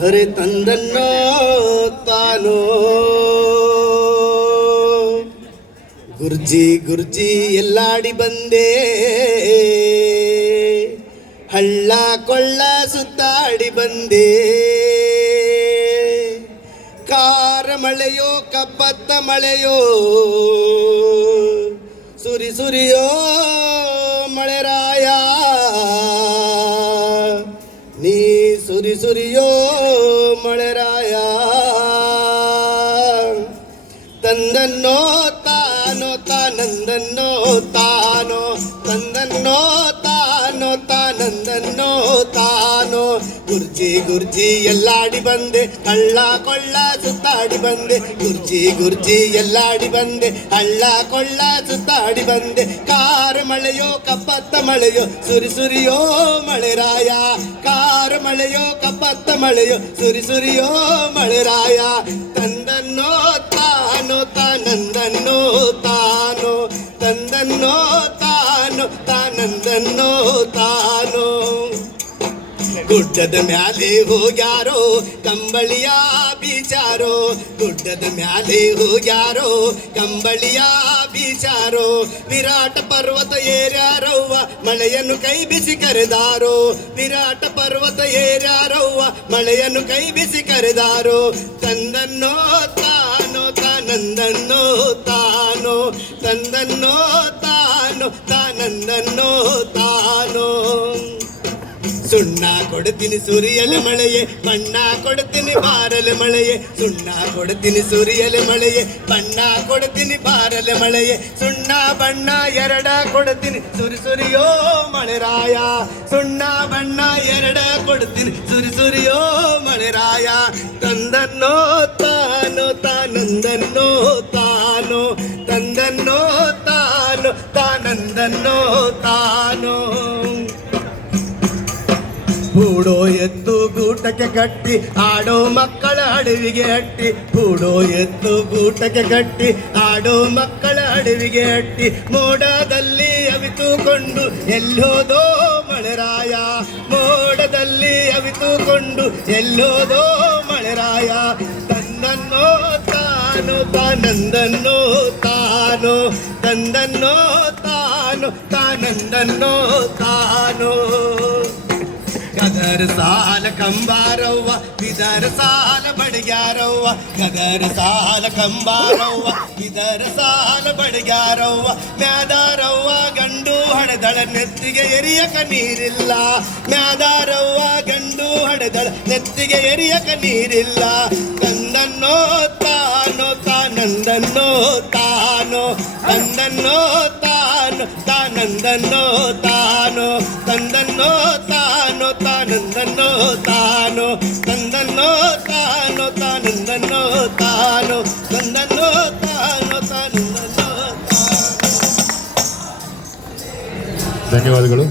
ಹರೆ ತಂದನ್ನೋ ತಾನೋ ಗುರ್ಜಿ ಗುರ್ಜಿ ಎಲ್ಲಾಡಿ ಬಂದೆ, ಹಳ್ಳ ಕೊಳ್ಳ ಸುತ್ತಾಡಿ ಬಂದೆ. ಕಾರ ಮಳೆಯೋ ಕಪ್ಪತ್ತ ಮಳೆಯೋ ಸುರಿ ಸುರಿಯೋ ಮಳೆರಾಯ, ನೀ ಸುರಿ ಸುರಿಯೋ ಮಳೆರಾಯ. ತಂದನ್ನೋ ತಾನೋ ತಾನಂದನ್ನೋ ತಾನೋ, ತಂದನ್ನೋ ತಾನೋ ತಾನಂದನ್ನೋ ತಾನೋ. ಗುರ್ಜಿ ಗುರ್ಜಿ ಎಲ್ಲಾಡಿ ಬಂದೆ, ಹಳ್ಳ ಕೊಳ್ಳ ಸುತ್ತಾಡಿ ಬಂದೆ. ಗುರ್ಜಿ ಗುರ್ಜಿ ಎಲ್ಲಾಡಿ ಬಂದೆ, ಹಳ್ಳ ಕೊಳ್ಳ ಸುತ್ತಾಡಿ ಬಂದೆ. ಕಾರ ಮಳೆಯೋ ಕಪ್ಪತ್ತ ಮಳೆಯೋ ಸುರಿ ಸುರಿಯೋ ಮಳೆರಾಯ, ಕಾರ ಮಳೆಯೋ ಕಪ್ಪತ್ತ ಮಳೆಯೋ ಸುರಿ ಸುರಿಯೋ ಮಳೆರಾಯ. ತಂದನ್ನೋ ತಾನೋ ತಾನಂದನ್ನೋ ತಾನೋ, ತಂದನ್ನೋ ತಾನೋ ತಾನಂದನ್ನೋ ತಾನೋ. ಗುಡ್ಡದ ಮ್ಯಾಲೆ ಹೋಗ್ಯಾರೋ ಕಂಬಳಿಯ ಬೀಚಾರೋ, ಗುಡ್ಡದ ಮ್ಯಾಲೆ ಹೋಗ್ಯಾರೋ ಕಂಬಳಿಯ ಬೀಚಾರೋ. ವಿರಾಟ ಪರ್ವತ ಏರ್ಯಾರವ್ವ ಮಳೆಯನ್ನು ಕೈ ಬಿಸಿ ಕರೆದಾರೋ, ವಿರಾಟ ಪರ್ವತ ಏರ್ಯಾರವ್ವ ಮಳೆಯನ್ನು ಕೈ ಬಿಸಿ ಕರೆದಾರೋ. ತಂದನ್ನೋ ತಾನೋ ತಾನಂದನ್ನೋ ತಾನೋ, ತಂದನ್ನೋ ತಾನೋ ತಾನಂದನ್ನೋ ತಾನೋ. ಸುಣ್ಣ ಕೊಡ್ತೀನಿ ಸುರಿಯಲು ಮಳೆಯೇ, ಬಣ್ಣ ಕೊಡ್ತೀನಿ ಬಾರಲು ಮಳೆಯೇ. ಸುಣ್ಣ ಕೊಡ್ತೀನಿ ಸುರಿಯಲು ಮಳೆಯೇ, ಬಣ್ಣ ಕೊಡ್ತೀನಿ ಬಾರಲು ಮಳೆಯೇ. ಸುಣ್ಣ ಬಣ್ಣ ಎರಡ ಕೊಡ್ತೀನಿ ಸುರಿ ಸುರಿಯೋ ಮಳೆರಾಯ, ಸುಣ್ಣ ಬಣ್ಣ ಎರಡ ಕೊಡ್ತೀನಿ ಸುರಿ ಸುರಿಯೋ ಮಳೆರಾಯ. ತಂದನ್ನೋ ತಾನೋ ತಾನಂದನ್ನೋ ತಾನೋ, ತಂದನ್ನೋ ತಾನೋ ತಾನಂದನ್ನೋ ತಾನೋ. ಹೂಡೋ ಎತ್ತು ಗೂಟಕ್ಕೆ ಕಟ್ಟಿ ಆಡೋ ಮಕ್ಕಳ ಅಡವಿಗೆ ಅಟ್ಟಿ, ಹೂಡೋ ಎತ್ತು ಗೂಟಕ್ಕೆ ಕಟ್ಟಿ ಆಡೋ ಮಕ್ಕಳ ಅಡವಿಗೆ ಅಟ್ಟಿ. ಮೋಡದಲ್ಲಿ ಅವಿತುಕೊಂಡು ಎಲ್ಲೋದೋ ಮಳೆರಾಯ, ಮೋಡದಲ್ಲಿ ಅವಿತುಕೊಂಡು ಎಲ್ಲೋದೋ ಮಳೆರಾಯ. ತಂದನ್ನೋ ತಾನೋ ತಾನಂದನ್ನೋ ತಾನೋ, ತಂದನ್ನೋ ತಾನೋ ತಾನಂದನ್ನೋ ತಾನೋ. ಗದರ ಸಾಲ ಕಂಬಾರವ್ವ ಬಿದರ ಸಾಲ ಬಡಗ್ಯಾರವ್ವ, ಗದರ ಸಾಲ ಕಂಬಾರವ್ವ ಬಿದರ ಸಾಲ ಬಡಗ್ಯಾರವ್ವ. ಮ್ಯಾದಾರವ್ವ ಗಂಡು ಹಡೆದಳ ನೆತ್ತಿಗೆ ಎರಿಯಕ ನೀರಿಲ್ಲ, ಮ್ಯಾದಾರವ್ವ ಗಂಡು ಹಡೆದಳ ನೆತ್ತಿಗೆ ಎರಿಯಕ ನೀರಿಲ್ಲ. ತಂದನ್ನೋ ತಾನೋ ತಾನಂದನ್ನೋ ತಾನೋ, ತಂದನ್ನೋ ತಾನೋ ತಾನಂದನ್ನೋ ತಾನೋ, ತಂದನ್ನೋ ತಾನೋ ತಾನಂದನ್ನೋ ತಾನೋ, ತಂದನ್ನೋ ತಾನೋ ತಾನಂದನ್ನೋ ತಾನೋ, ತಂದನ್ನೋ ತಾನೋ ತಾನಂದನ್ನೋ ತಾನೋ. ಧನ್ಯವಾದಗಳು.